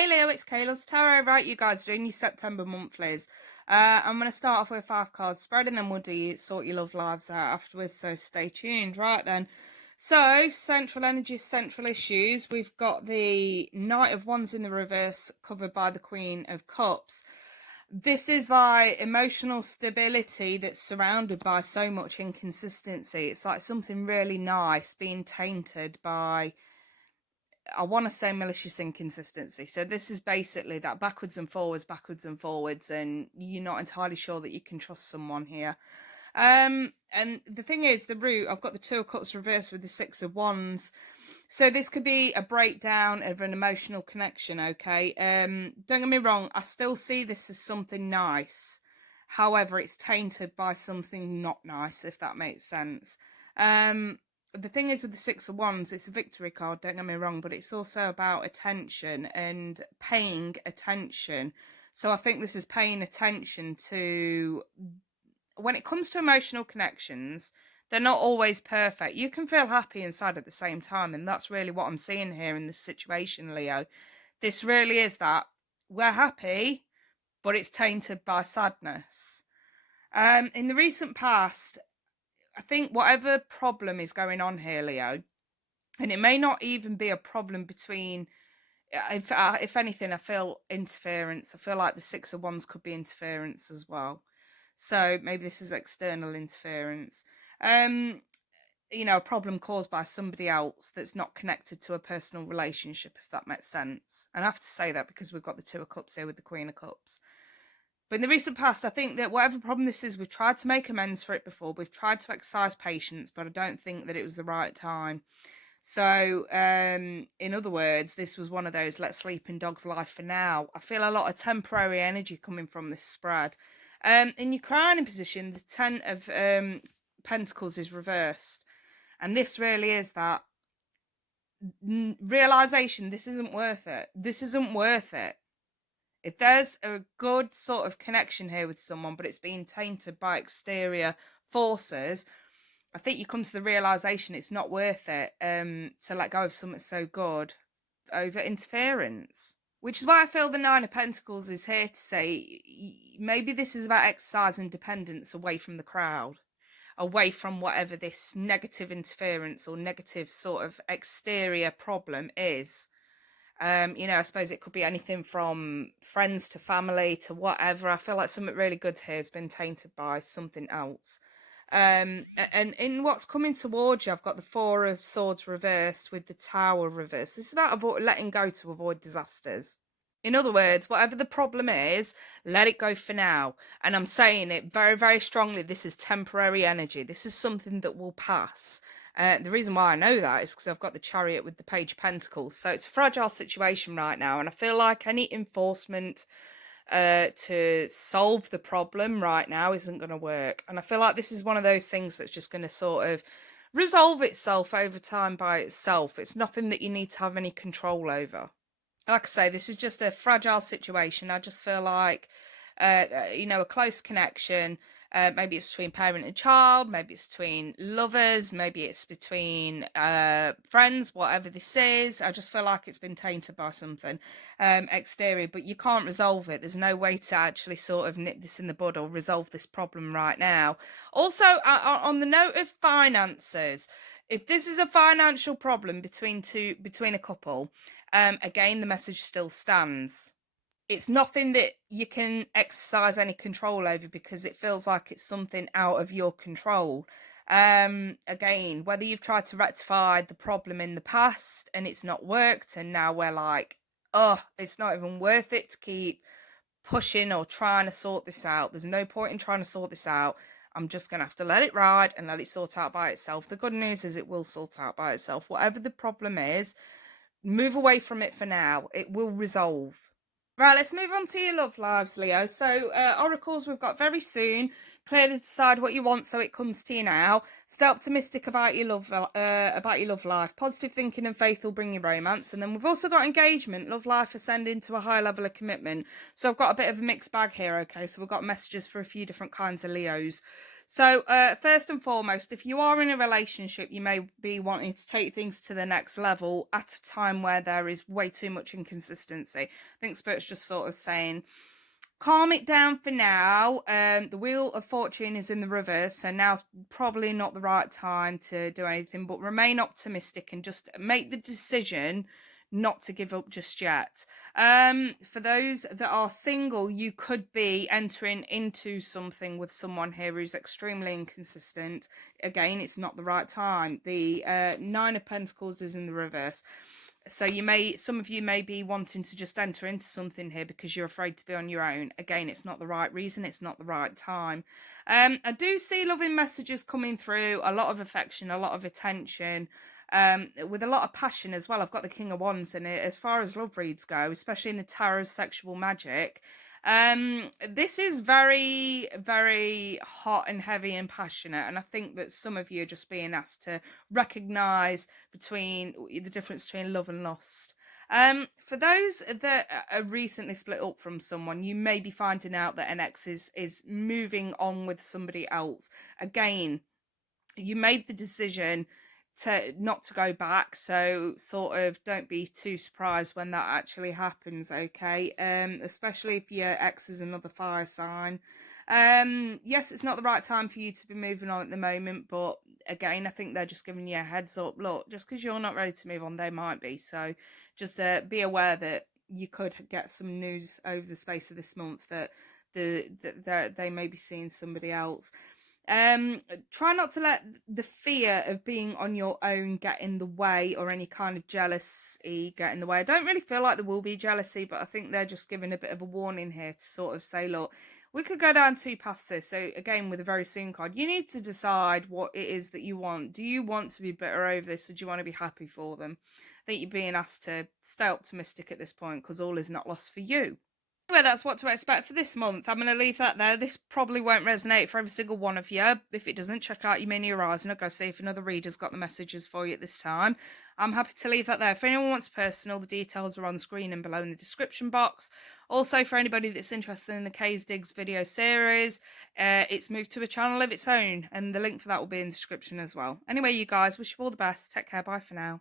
Hey Leo, it's Kayla's Tarot. Right, you guys doing your September monthlies. I'm going to start off with 5 cards spread and then we'll sort your love lives out afterwards, so stay tuned. Right then. So, central energies, central issues. We've got the Knight of Wands in the reverse covered by the Queen of Cups. This is like emotional stability that's surrounded by so much inconsistency. It's like something really nice being tainted by, I want to say, malicious inconsistency. So this is basically that backwards and forwards, and you're not entirely sure that you can trust someone here. And the thing is, the root, I've got the Two of Cups reversed with the Six of Wands. So this could be a breakdown of an emotional connection, okay? Don't get me wrong, I still see this as something nice. However, it's tainted by something not nice, if that makes sense. The thing is with the Six of Wands, it's a victory card, don't get me wrong, but it's also about attention and paying attention. So I think this is paying attention to, when it comes to emotional connections, they're not always perfect. You can feel happy inside at the same time, and that's really what I'm seeing here in this situation, Leo. This really is that. We're happy, but it's tainted by sadness. In the recent past, I think whatever problem is going on here, Leo, and it may not even be a problem between, if anything, I feel interference. I feel like the Six of Wands could be interference as well. So maybe this is external interference. A problem caused by somebody else that's not connected to a personal relationship, if that makes sense. And I have to say that because we've got the Two of Cups here with the Queen of Cups. But in the recent past, I think that whatever problem this is, we've tried to make amends for it before. We've tried to exercise patience, but I don't think that it was the right time. So, in other words, this was one of those let's sleep in dog's life for now. I feel a lot of temporary energy coming from this spread. In your crowning position, the Ten of Pentacles is reversed. And this really is that realization, this isn't worth it. This isn't worth it. If there's a good sort of connection here with someone, but it's being tainted by exterior forces, I think you come to the realization it's not worth it to let go of something so good over interference. Which is why I feel the Nine of Pentacles is here to say maybe this is about exercising independence away from the crowd, away from whatever this negative interference or negative sort of exterior problem is. I suppose it could be anything from friends to family to whatever. I feel like something really good here has been tainted by something else. And in what's coming towards you, I've got the Four of Swords reversed with the Tower reversed. This is about letting go to avoid disasters. In other words, whatever the problem is, let it go for now. And I'm saying it very, very strongly. This is temporary energy. This is something that will pass. The reason why I know that is because I've got the Chariot with the Page of Pentacles. So it's a fragile situation right now. And I feel like any enforcement to solve the problem right now isn't going to work. And I feel like this is one of those things that's just going to sort of resolve itself over time by itself. It's nothing that you need to have any control over. Like I say, this is just a fragile situation. I just feel like, a close connection. Maybe it's between parent and child, maybe it's between lovers, maybe it's between friends, whatever this is. I just feel like it's been tainted by something exterior, but you can't resolve it. There's no way to actually sort of nip this in the bud or resolve this problem right now. Also, on the note of finances, if this is a financial problem between a couple, again, the message still stands. It's nothing that you can exercise any control over because it feels like it's something out of your control. Again, whether you've tried to rectify the problem in the past and it's not worked, and now we're like, oh, it's not even worth it to keep pushing or trying to sort this out. There's no point in trying to sort this out. I'm just going to have to let it ride and let it sort out by itself. The good news is it will sort out by itself. Whatever the problem is, move away from it for now. It will resolve. Right, let's move on to your love lives, Leo. So, oracles we've got very soon. Clearly decide what you want so it comes to you now. Stay optimistic about your love life. Positive thinking and faith will bring you romance. And then we've also got engagement, love life ascending to a high level of commitment. So I've got a bit of a mixed bag here, okay? So we've got messages for a few different kinds of Leos. So, first and foremost, if you are in a relationship, you may be wanting to take things to the next level at a time where there is way too much inconsistency. I think Spirit's just sort of saying, calm it down for now. The Wheel of Fortune is in the reverse, so now's probably not the right time to do anything, but remain optimistic and just make the decision not to give up just yet. For those that are single, you could be entering into something with someone here who's extremely inconsistent. Again, it's not the right time. The Nine of Pentacles is in the reverse. So some of you may be wanting to just enter into something here because you're afraid to be on your own. Again, it's not the right reason. It's not the right time. I do see loving messages coming through, a lot of affection, a lot of attention, with a lot of passion as well. I've got the King of Wands in it as far as love reads go, especially in the Tarot Sexual Magic. This is very, very hot and heavy and passionate, and I think that some of you are just being asked to recognize between the difference between love and lust. For those that are recently split up from someone, you may be finding out that an ex is moving on with somebody else. Again, you made the decision to not to go back, so sort of don't be too surprised when that actually happens, okay? Especially if your ex is another fire sign. Yes, it's not the right time for you to be moving on at the moment, but again, I think they're just giving you a heads up. Look, just because you're not ready to move on, they might be. So just be aware that you could get some news over the space of this month that they may be seeing somebody else. Try not to let the fear of being on your own get in the way, or any kind of jealousy get in the way. I don't really feel like there will be jealousy, but I think they're just giving a bit of a warning here to sort of say, look, we could go down two paths here. So again, with a very soon card, you need to decide what it is that you want. Do you want to be bitter over this, or do you want to be happy for them? I think you're being asked to stay optimistic at this point, because all is not lost for you. Anyway, that's what to expect for this month. I'm going to leave that there. This probably won't resonate for every single one of you. If it doesn't, check out your mini horizon. I'll go see if another reader's got the messages for you at this time. I'm happy to leave that there. If anyone wants personal, the details are on screen and below in the description box. Also, for anybody that's interested in the Kay's Digs video series, it's moved to a channel of its own, and the link for that will be in the description as well. Anyway, you guys, wish you all the best. Take care. Bye for now.